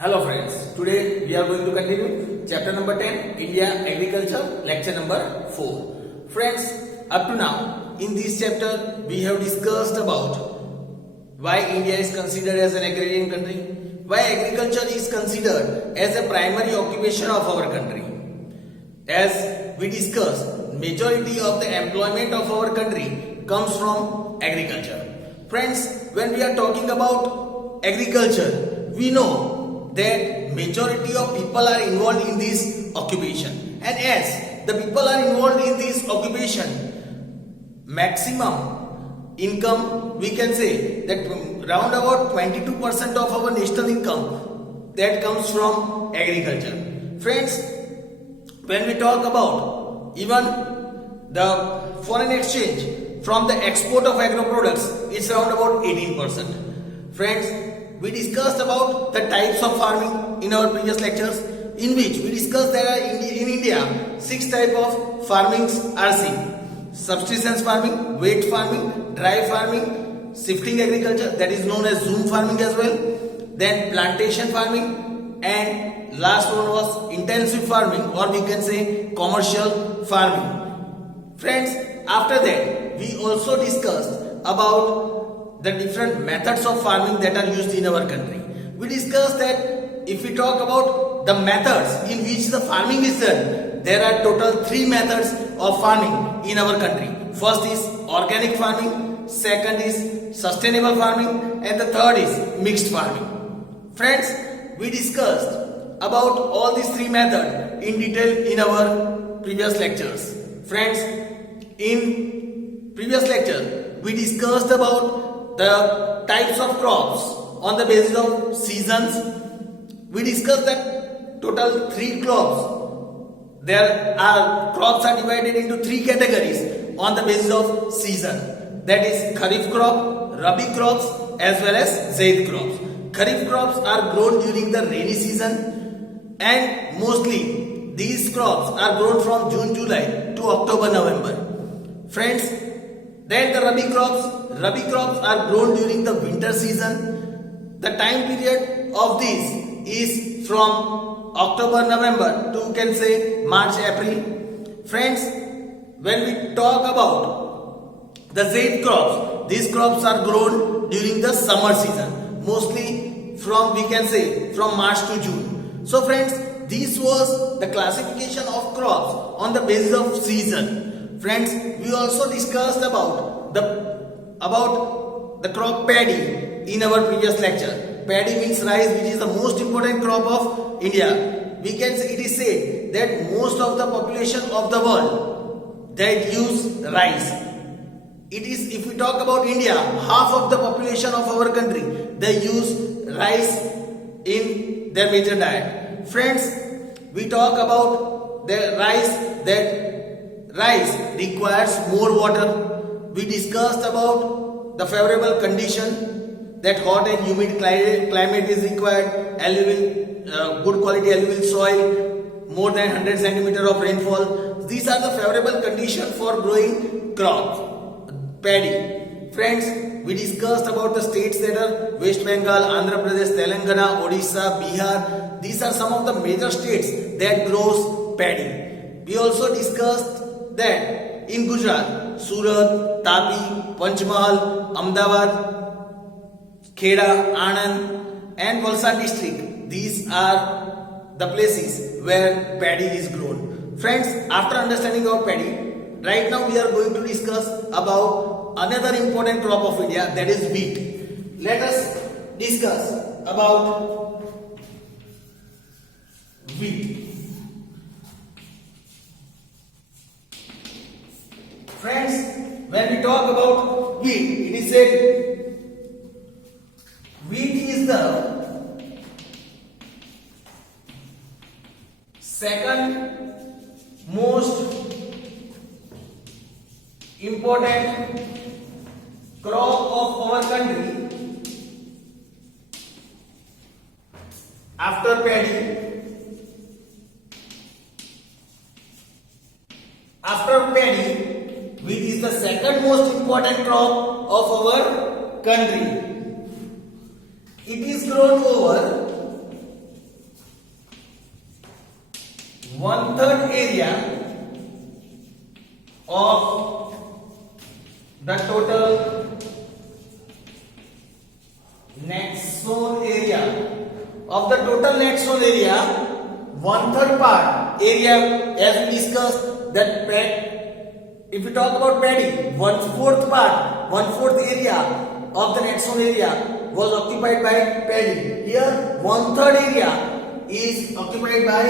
Hello friends, today we are going to continue chapter number 10, India Agriculture, lecture number 4. Friends, up to now, in this chapter, we have discussed about why India is considered as an agrarian country, why agriculture is considered as a primary occupation of our country. As we discussed, majority of the employment of our country comes from agriculture. Friends, when we are talking about agriculture, we know that majority of people are involved in this occupation, and as the people are involved in this occupation, maximum income, we can say that round about 22% of our national income that comes from agriculture. Friends, when we talk about even the foreign exchange from the export of agro products, it's around about 18%. Friends, we discussed about the types of farming in our previous lectures, in which we discussed that in India 6 types of farmings are seen: subsistence farming, wet farming, dry farming, shifting agriculture, that is known as zoom farming as well, then plantation farming, and last one was intensive farming, or we can say commercial farming. Friends, after that we also discussed about the different methods of farming that are used in our country. We discussed that if we talk about the methods in which the farming is done, there are total 3 methods of farming in our country. First is organic farming, second is sustainable farming, and the third is mixed farming. Friends, we discussed about all these 3 methods in detail in our previous lectures. Friends, in previous lecture we discussed about the types of crops on the basis of seasons. We discussed that total 3 crops. Crops are divided into 3 categories on the basis of season. That is Kharif crop, Rabi crops, as well as Zaid crops. Kharif crops are grown during the rainy season, and mostly these crops are grown from June, July to October, November. Friends, then the Rabi crops are grown during the winter season. The time period of this is from October, November to, can say, March, April. Friends, when we talk about the Zaid crops, these crops are grown during the summer season, mostly from, we can say, from March to June. So friends, this was the classification of crops on the basis of season. Friends, we also discussed about the crop paddy in our previous lecture. Paddy means rice, which is the most important crop of India. We can say, it is said that most of the population of the world that use rice. It is, if we talk about India, half of the population of our country, they use rice in their major diet. Friends, we talk about the rice requires more water. We discussed about the favorable condition, that hot and humid climate is required, good quality alluvial soil, more than 100 centimeter of rainfall. These are the favorable conditions for growing crops, paddy. Friends, we discussed about the states that are West Bengal, Andhra Pradesh, Telangana, Odisha, Bihar. These are some of the major states that grows paddy. We also discussed that in Gujarat, Surat, Tapi, Panchmahal, Ahmedabad, Kheda, Anand, and Valsad district, these are the places where paddy is grown. Friends, after understanding our paddy, right now we are going to discuss about another important crop of India, that is wheat. Let us discuss about wheat. Friends, when we talk about wheat, it is said wheat is the second most important crop of our country after paddy. After paddy, wheat is the second most important crop of our country. It is grown over 1/3 area of the total net sown area. Of the total net sown area, 1/3 part area, as we discussed, that if we talk about paddy, 1/4 part, 1/4 area of the net sown area was occupied by paddy. Here 1/3 area is occupied by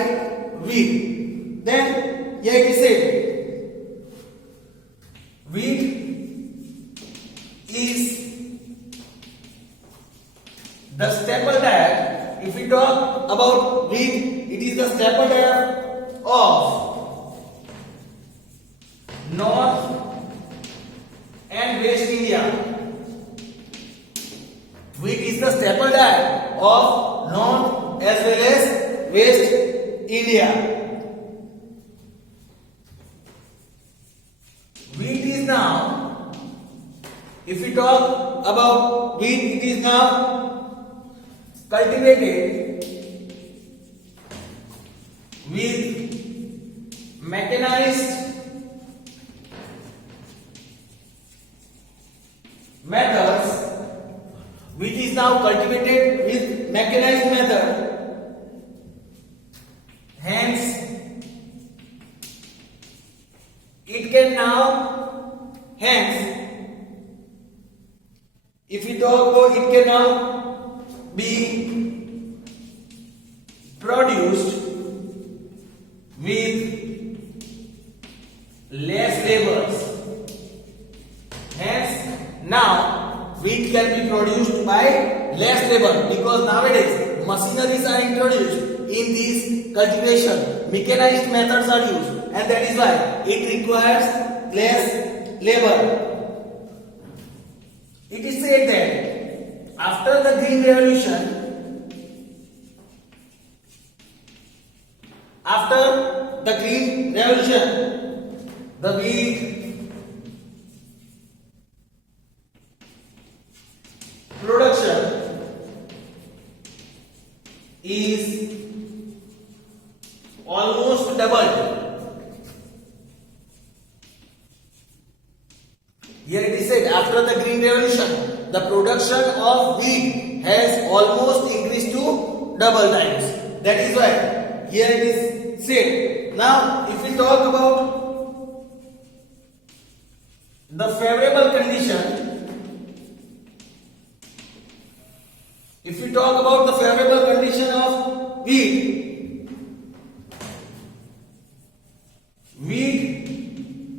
wheat. Then here it is said wheat is the staple diet. If we talk about wheat, it is the staple diet of North and West India. Wheat is the staple diet of North as well as West India. Wheat is now, if we talk about wheat, it is now cultivated with mechanized methods, which is now cultivated with mechanized method. Hence, it can now, if we talk about, it can now be produced with less labors. Hence, now wheat can be produced by less labor, because nowadays machineries are introduced in this cultivation, mechanized methods are used, and that is why it requires less labor. It is said that after the Green Revolution, the wheat production is almost doubled. Here it is said, after the Green Revolution, the production of wheat has almost increased to double times. That is why here it is said. Now, if we talk about the favorable condition, if we talk about the favorable condition of wheat, wheat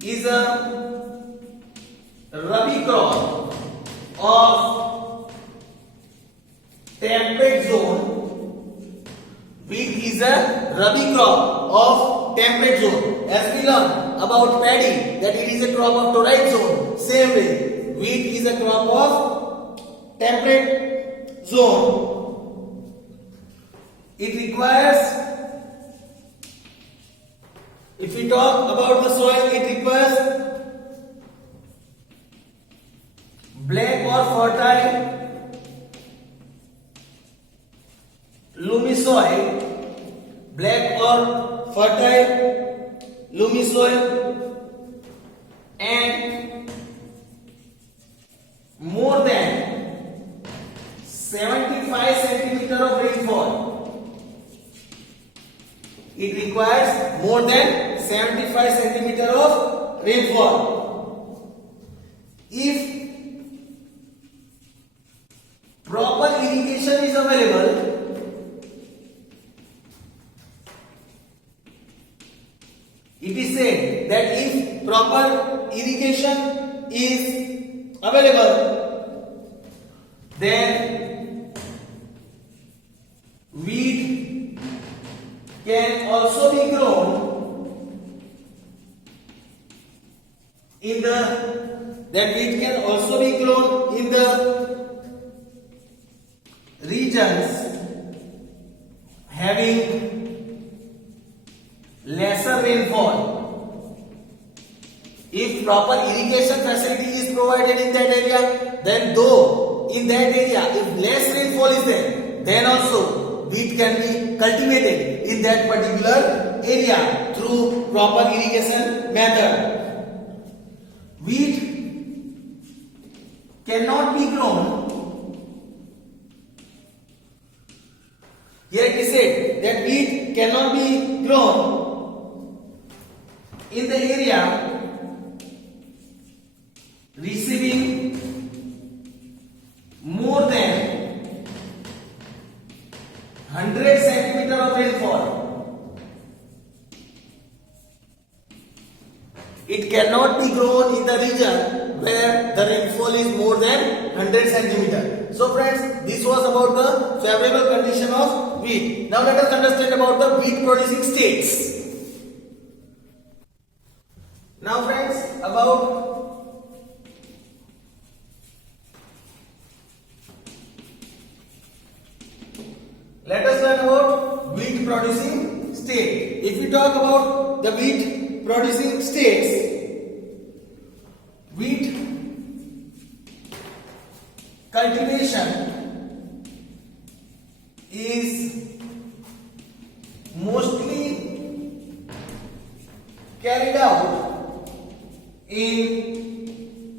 is a Rabi crop of temperate zone. Wheat is a Rabi crop of temperate zone. As we learn about paddy, that it is a crop of torrid zone. Same way, wheat is a crop of temperate zone. It requires, if we talk about the soil, it requires black or fertile loamy soil, black or fertile loamy soil, and more than 75 centimeter of rainfall. It requires more than 75 centimeter of rainfall. If proper irrigation is available, it is said that if proper irrigation is available, then wheat can also be grown in the regions having lesser rainfall. If proper irrigation facility is provided in that area, then though in that area if less rainfall is there, then also wheat can be cultivated in that particular area through proper irrigation method. Wheat cannot be grown. Here it is said that wheat cannot be grown in the area receiving more than 100 centimeter of rainfall. It cannot be grown in the region where the rainfall is more than 100 centimeter. So friends, this was about the favorable condition of wheat. Now let us understand about the wheat producing states. Now friends, let us learn about wheat producing state. If we talk about the wheat producing states, wheat cultivation is mostly carried out in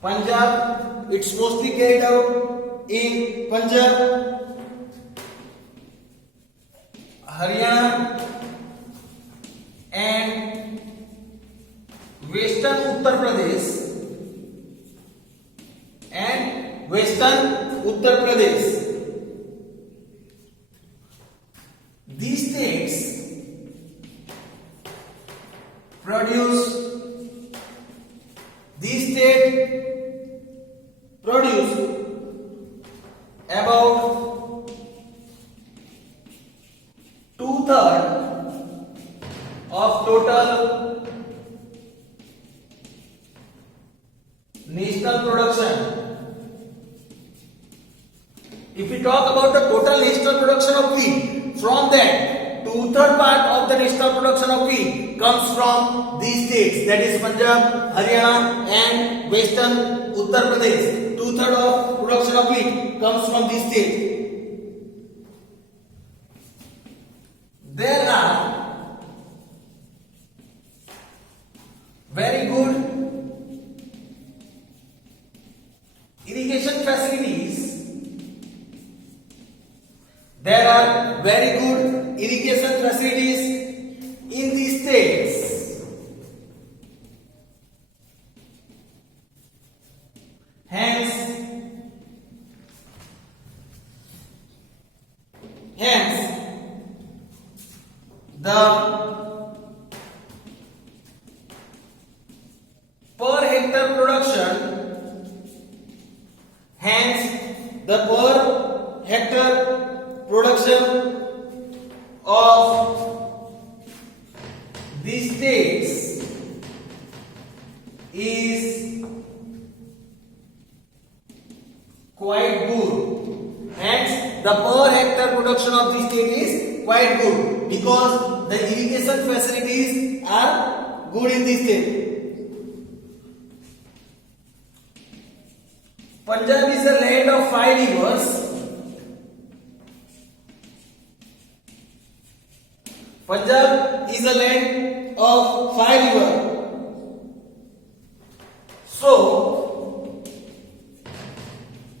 Punjab. It's mostly carried out in Punjab, Haryana and Western Uttar Pradesh These states produce about 2/3 of total national production. If we talk about the total national production of wheat, from that 2/3 part of the national production of wheat comes from these states, that is Punjab, Haryana and Western Uttar Pradesh. 2/3 of production of wheat comes from these states. There are very good irrigation facilities. There are very good irrigation facilities in these states. Hence, the per hectare production, of these states is quite good. Hence, the per hectare production of this state is quite good because the irrigation facilities are good in this state. Punjab is a land of 5 rivers. Punjab is a land of 5 rivers. So,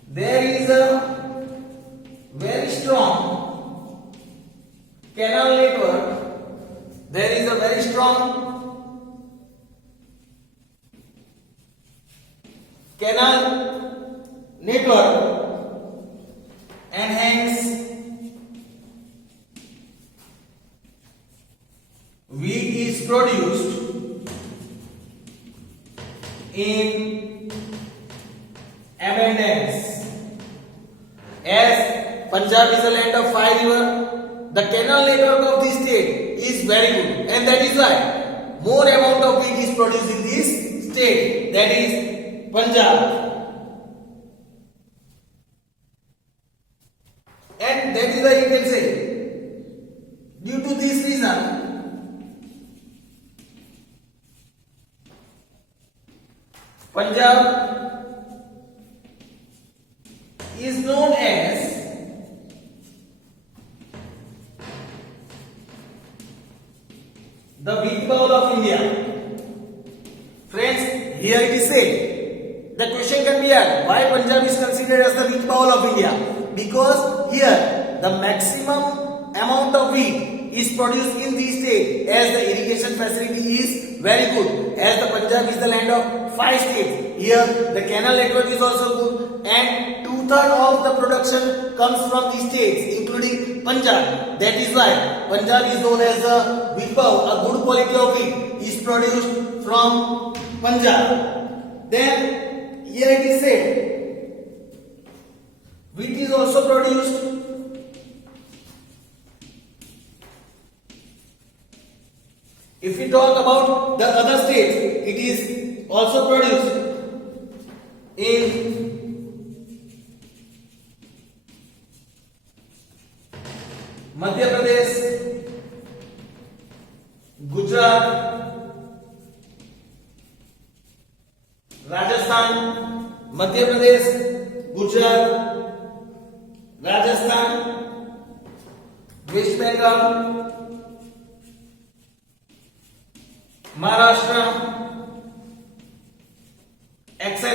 there is a very strong canal network. There is a very strong canal network, and hence wheat is produced in abundance. As Punjab is a land of 5 rivers, the canal network of this state is very good, and that is why more amount of wheat is produced in this state, that is Punjab. And that is why you can say, due to this reason, Punjab is known as the wheat bowl of India. Friends, here it is said, the question can be asked, why Punjab is considered as the wheat bowl of India? Because here the maximum amount of wheat is produced in this state, as the irrigation facility is very good, as the Punjab is the land of 5 states. Here the canal network is also good, and 2/3 of the production comes from these states including Punjab. That is why Punjab is known as the wheat bowl. A good quality of wheat is produced from Punjab. Then here it is said, wheat is also produced if we talk about the other states, it is also produced in Madhya Pradesh, Gujarat, Rajasthan, Madhya Pradesh, Gujarat, Rajasthan, West Bengal, Maharashtra, etc.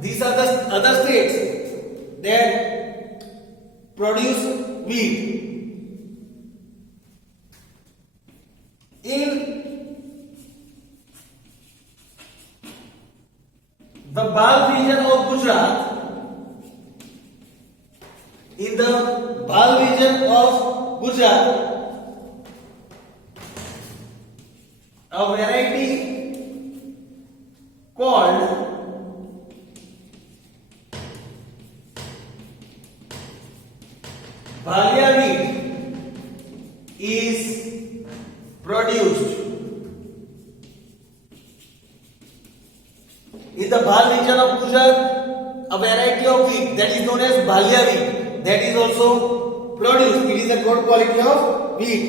These are the other states that produce wheat. In the Bal region of Gujarat, a variety called Bhalia wheat is produced. In the Bhal region of Gujarat, a variety of wheat that is known as Bhalia wheat that is also produced. It is a good quality of wheat.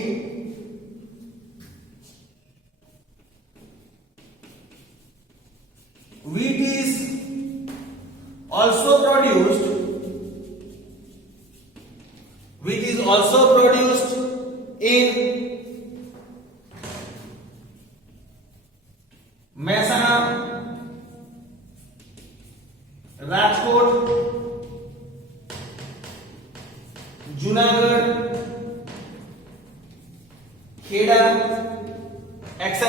Wheat is also produced. Wheat is also produced in Mehsana, Rajkot, Junagadh, Kheda, etc.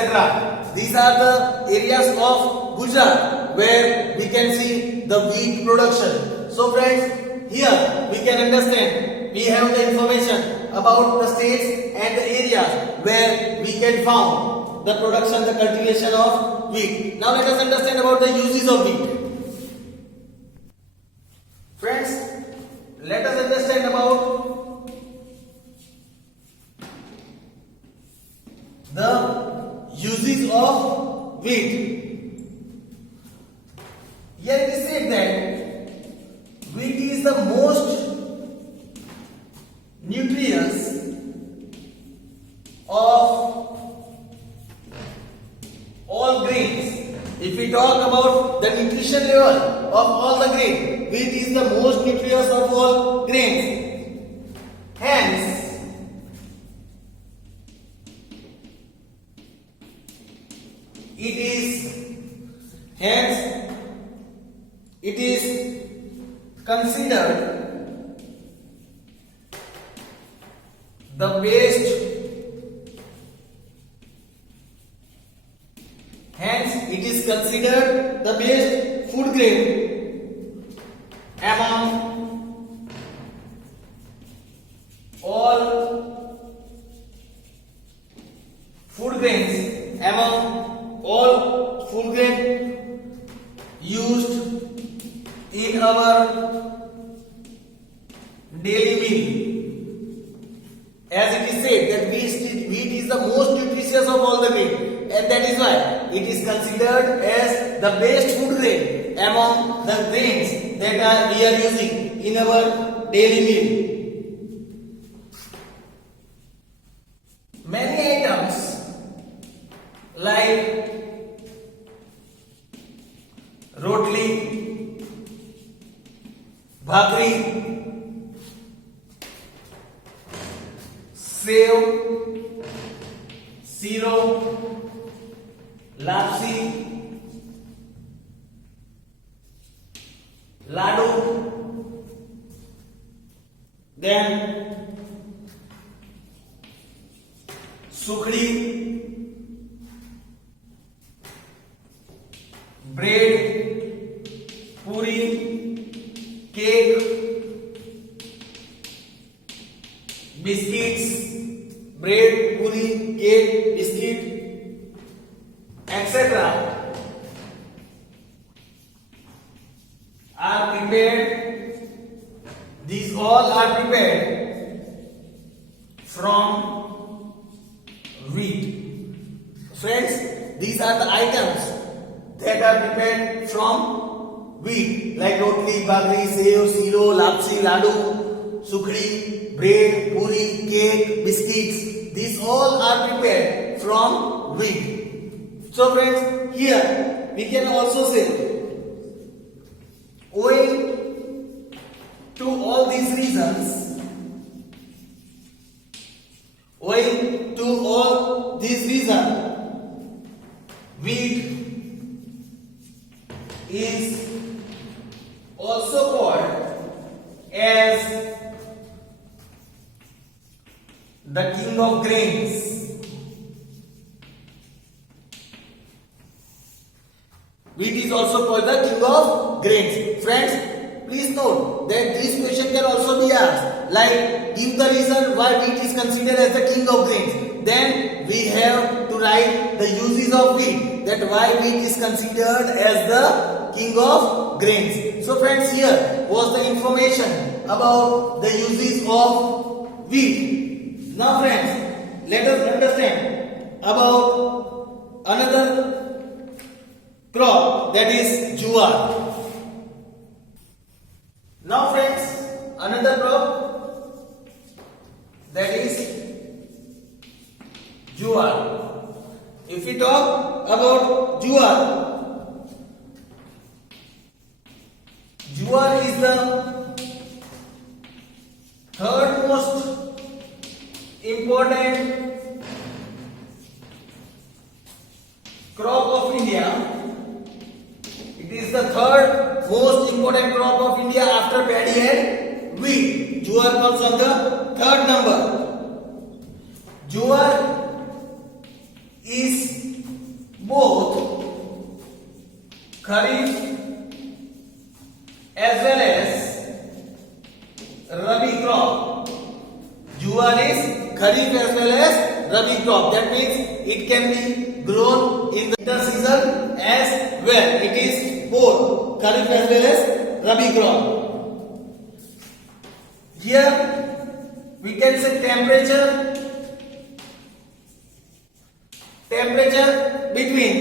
These are the areas of Gujarat where we can see the wheat production. So friends, here we can understand, we have the information about the states and the areas where we can found the production, the cultivation of wheat. Now let us understand about the uses of wheat. Friends, let us understand about the uses of wheat. Here it is said that wheat is the most nutritious of all grains. If we talk about the nutrition level of all the grains, wheat is the most nutritious of all grains. Hence, it is considered the best. Hence, it is considered the best food grain among all food grains, used in our daily meal. As it is said that wheat is the most nutritious of all the grain, and that is why it is considered as the best food grain among the grains that we are using in our daily meal. Many items like rotli, bhakri, sev, શીરો, લાપસી, લાડુ, then સુખડી, bread, પૂરી, cake, biscuits, bread, पूरी, cake, biscuit, etc. are prepared. These all are prepared from wheat. Friends, these are the items that are prepared from wheat, like rotli, bhakri, sev, siro, lapsi, ladu, sukhdi, bread, puri, cake, biscuits. These all are prepared from wheat. So friends, here we can also say, owing to all these reasons, wheat is also called as the king of grains. Wheat is also called the king of grains. Friends, please note that this question can also be asked, like give the reason why wheat is considered as the king of grains. Then we have to write the uses of wheat, that why wheat is considered as the king of grains. So friends, here was the information about the uses of wheat. Now friends, let us understand about another crop, that is jowar. Now friends, another crop, that is jowar. If we talk about jowar, jowar is the third most important crop of India. It is the third most important crop of India after paddy and wheat. Jowar comes on the third number. Jowar is both Kharif as well as Rabi crop. Jowar is Kharif as well as Rabi crop. That means it can be grown in the winter season as well. It is both Kharif as well as Rabi crop. Here we can say temperature between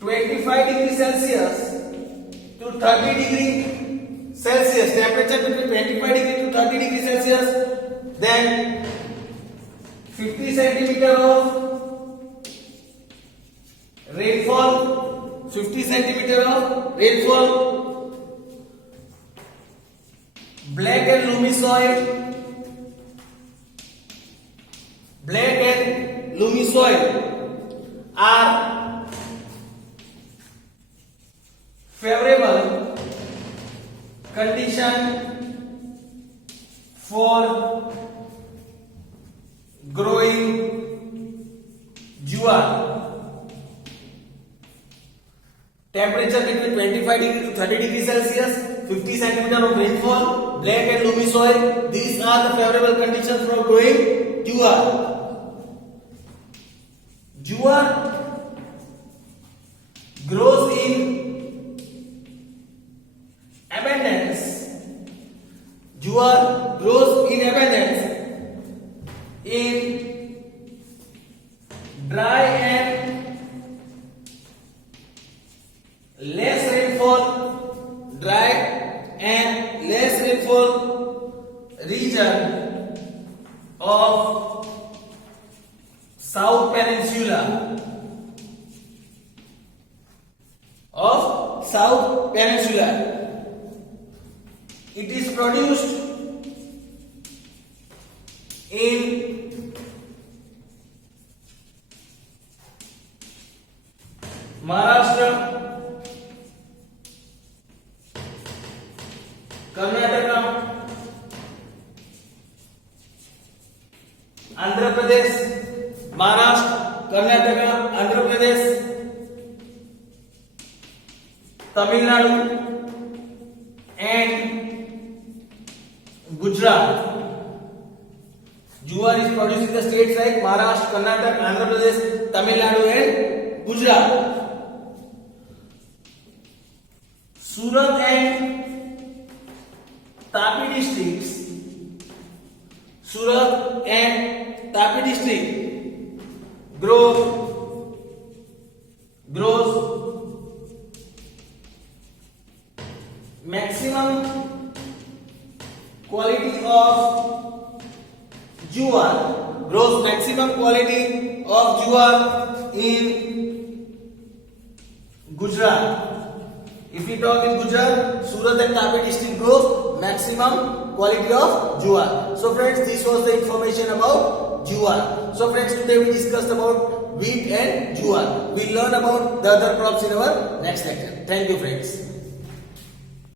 25 degrees Celsius to 30 degrees Celsius. Temperature between 25 degrees to 30 degrees Celsius. Then 50 centimeter of rainfall. 50 centimeter of rainfall. Black and loamy soil. Black and loamy soil are favorable condition for growing jowar. Temperature between 25 degree to 30 degrees Celsius, 50 centimeter of rainfall, black and loamy soil. These are the favorable conditions for growing jowar. Jowar grows in abundance. Jowar grows in abundance in dry and less rainfall, region of South Peninsula. It is produced in Andhra Pradesh, Maharashtra, Karnataka, Andhra Pradesh, Tamil Nadu and Gujarat. Jowar is produced in the states like Maharashtra, Karnataka, Andhra Pradesh, Tamil Nadu and Gujarat. Surat and Tapi districts. Surat and Tapi district grows maximum quality of jowar, grows maximum quality of jowar in Gujarat. If we talk in Gujarat, Surat and Tapi district grows maximum quality of jowar. So friends, this was the information about jowar. So friends, today we discussed about wheat and jowar. We'll learn about the other crops in our next lecture. Thank you friends.